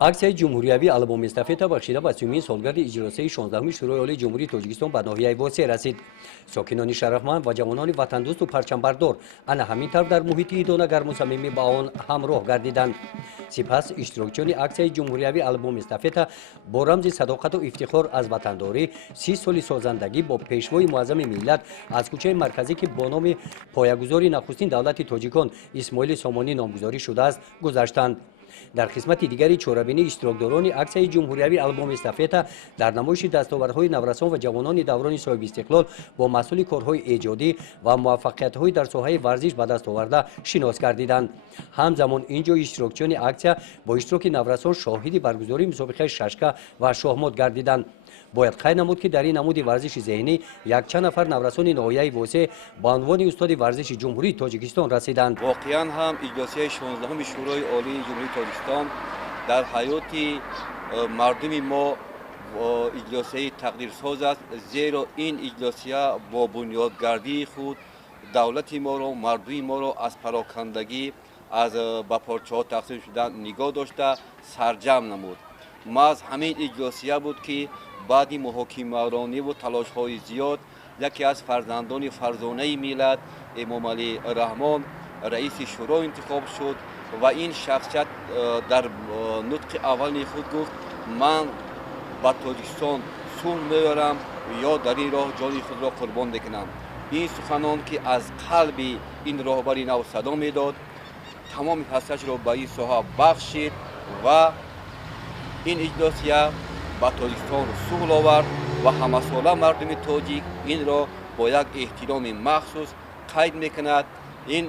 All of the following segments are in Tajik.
аксияи ҷумҳуриявӣ албоми эстафета бахшида ба 30-мин солгарди иҷросиёи 16-уми шӯрои олии ҷумҳурии тоҷикистон ба ноҳияи восеъ расид. Сокинони шарафманд ва ҷавонони ватандӯсту парчамбардор ана ҳамин тавр дар муҳити идона гарму самимӣ ба он ҳамроҳ гардиданд. сипас иштирокчиёни аксияи ҷумҳуриявӣ албоми эстафета бо рамзи садоқату ифтихор аз ватандорӣ 30 соли созандагӣ бо пешвои муаззами миллат аз кӯчаи марказӣ ки бо номи поягузори нахустин давлати тоҷикон исмоили сомонӣ номгузорӣ шудааст гузаштанд. дар қисмати дигари чорабинии иштирокдорони аксияи ҷумҳуриявӣ албоми эстафета дар намоиши дастовардҳои наврасон ва ҷавонони даврони соҳиби истиқлол бо масъули корҳои эҷодӣ ва муваффақиятҳои дар соҳаи варзиш ба даст оварда шинос гардиданд. ҳамзамон ин ҷо иштирокчиёни аксия бо иштироки наврасон шоҳиди баргузории мусобиқаи шашка ва шоҳмот гардиданд. бояд қайд намуд ки дар ин намуди варзиши зеҳнӣ якчанд нафар наврасони ноҳияи восеъ ба унвони устоди варзиши ҷумҳурии тоҷикистон расиданд. воқеан ҳам иҷлосияи 16-уми шӯрои олии ҷумҳурии тоҷикистон дар ҳаёти мардуми мо иҷлосияи тақдирсоз аст, зеро ин иҷлосия бо бунёдгардии худ давлати моро, мардуми моро аз парокандагӣ, аз ба порчаҳо тақсим шудан нигоҳ дошта сарҷамъ намуд. маҳз ҳамин иҷлосия буд ки баъди муҳокимарониву талошҳои зиёд яке аз фарзандони фарзонаи миллат эмомалӣ раҳмон раиси шӯро интихоб шуд ва ин шахсият дар нутқи аввали худ гуфт: ман ба тоҷикистон сулҳ меорам ё дар ин роҳ ҷони худро қурбон мекунам. ин суханон ки аз қалби ин роҳбари нав садо медод, тамоми ҳастиашро ба ин соҳа бахшид ва ин иҷлосия ба тоҷикистон сулҳ овард ва ҳамасола мардуми тоҷик инро бо як эҳтироми махсус қайд мекунад. ин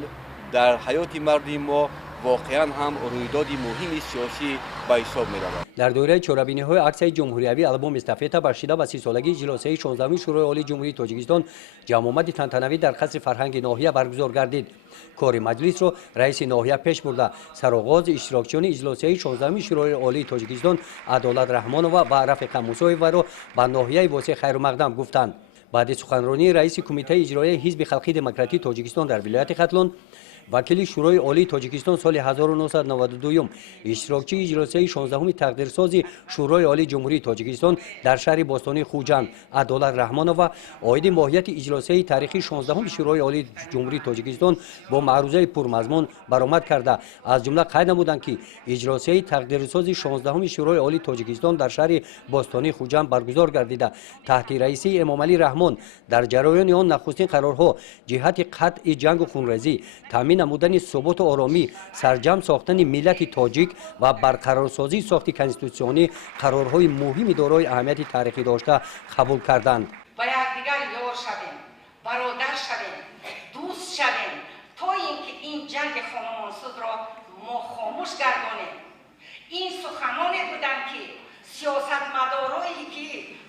дар ҳаёти мардуми мо воқеан ҳам рӯйдоди муҳими сиёсӣ ба ҳисоб меравад. дар доираи чорабиниҳои аксияи ҷумҳуриявӣ албоми эстафета бахшида ба 30-солагии иҷлосияи 16-уми шӯрои олии ҷумҳурии тоҷикистон ҷамъомади тантанавӣ дар қасри фарҳанги ноҳия баргузор гардид. кори маҷлисро раиси ноҳия пеш бурда сароғози иштирокчиёни иҷлосияи 16-уми шӯрои олии тоҷикистон адолат раҳмонова ва рафиқа мусоеваро ба ноҳияи восеъ хайру мақдам гуфтанд. баъди суханронии раиси кумитаи иҷроияи ҳизби халқии демократии тоҷикистон дар вилояти хатлон, вакили шӯрои олии тоҷикистон соли 1992 иштирокчии иҷлосияи 16-уми тақдирсози шӯрои олии ҷумҳурии тоҷикистон дар шаҳри бостонии хуҷанд адолат раҳмонова оиди моҳияти иҷлосияи таърихии 16-уми шӯрои олии ҷумҳурии тоҷикистон бо маърузаи пурмазмун баромад карда аз ҷумла қайд намуданд ки иҷлосияи тақдирсози 16-уми шӯрои олии тоҷикистон дар шаҳри бостонии хуҷанд баргузор гардида таҳти раисии эмомалӣ раҳмон дар ҷараёни он нахустин қарорҳо ҷиҳати қатъи ҷангу хунрезӣ, таъмин намудани суботу оромӣ, сарҷамъ сохтани миллати тоҷик ва барқарорсозии сохти конститутсионӣ қарорҳои муҳими дорои аҳамияти таърихӣ дошта қабул карданд. ба якдигар ёр шавем, бародар шавем, дӯст шавем, то ин ки ин ҷанги хономонсузро мо хомӯш гардонем. ин суханоне буданд ки сиёсатмадорои ки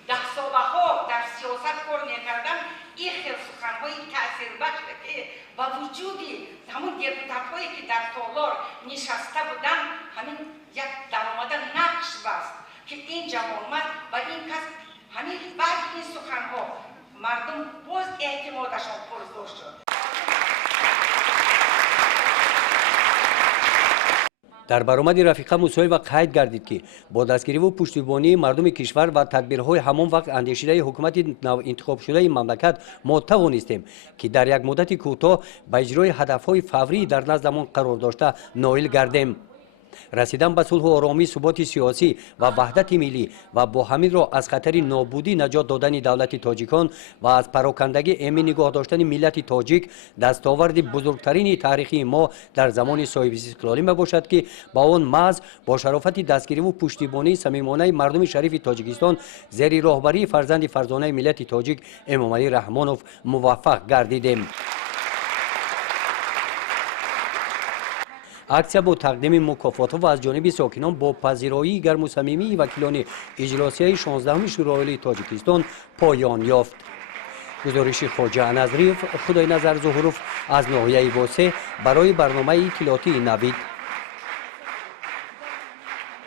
даҳсобаҳо дар сиёсат кор мекарданд, ин хел суханҳои таъсирбахше ки ба вуҷуди ҳамун депутатҳое ки дар толор нишаста буданд, ҳамин як даромада нақш баст ки ин ҷавонмард ва ин кас ҳамин баъди ин суханҳо мардум боз эътимодашон пурзур шуд. дар баромади рафиқа мусоева қайд гардид ки бо дастгириву пуштибонии мардуми кишвар ва тадбирҳои ҳамон вақт андешидаи ҳукумати интихобшудаи мамлакат мо тавонистем ки дар як муддати кӯтоҳ ба иҷрои ҳадафҳои фаврии дар наздамон қарор дошта ноил гардем. расидан ба сулҳу оромӣ, суботи сиёсӣ ва ваҳдати миллӣ ва бо ҳаминро аз хатари нобудӣ наҷот додани давлати тоҷикон ва аз парокандагӣ эмин нигоҳ доштани миллати тоҷик дастоварди бузургтарини таърихии мо дар замони соҳибистиқлолӣ мебошад ки ба он маҳз бо шарофати дастгириву пуштибонии самимонаи мардуми шарифи тоҷикистон зери роҳбарии фарзанди фарзонаи миллати тоҷик эмомалӣ раҳмонов муваффақ гардидем. аксия бо тақдими мукофотҳо ва аз ҷониби сокинон бо пазироии гарму самимии вакилони иҷлосияи 16-уми шӯрои олии тоҷикистон поён ёфт. гузориши хоҷа аназриев, худоиназар зуҳуров аз ноҳияи восеъ барои барномаи иттилоотии навид.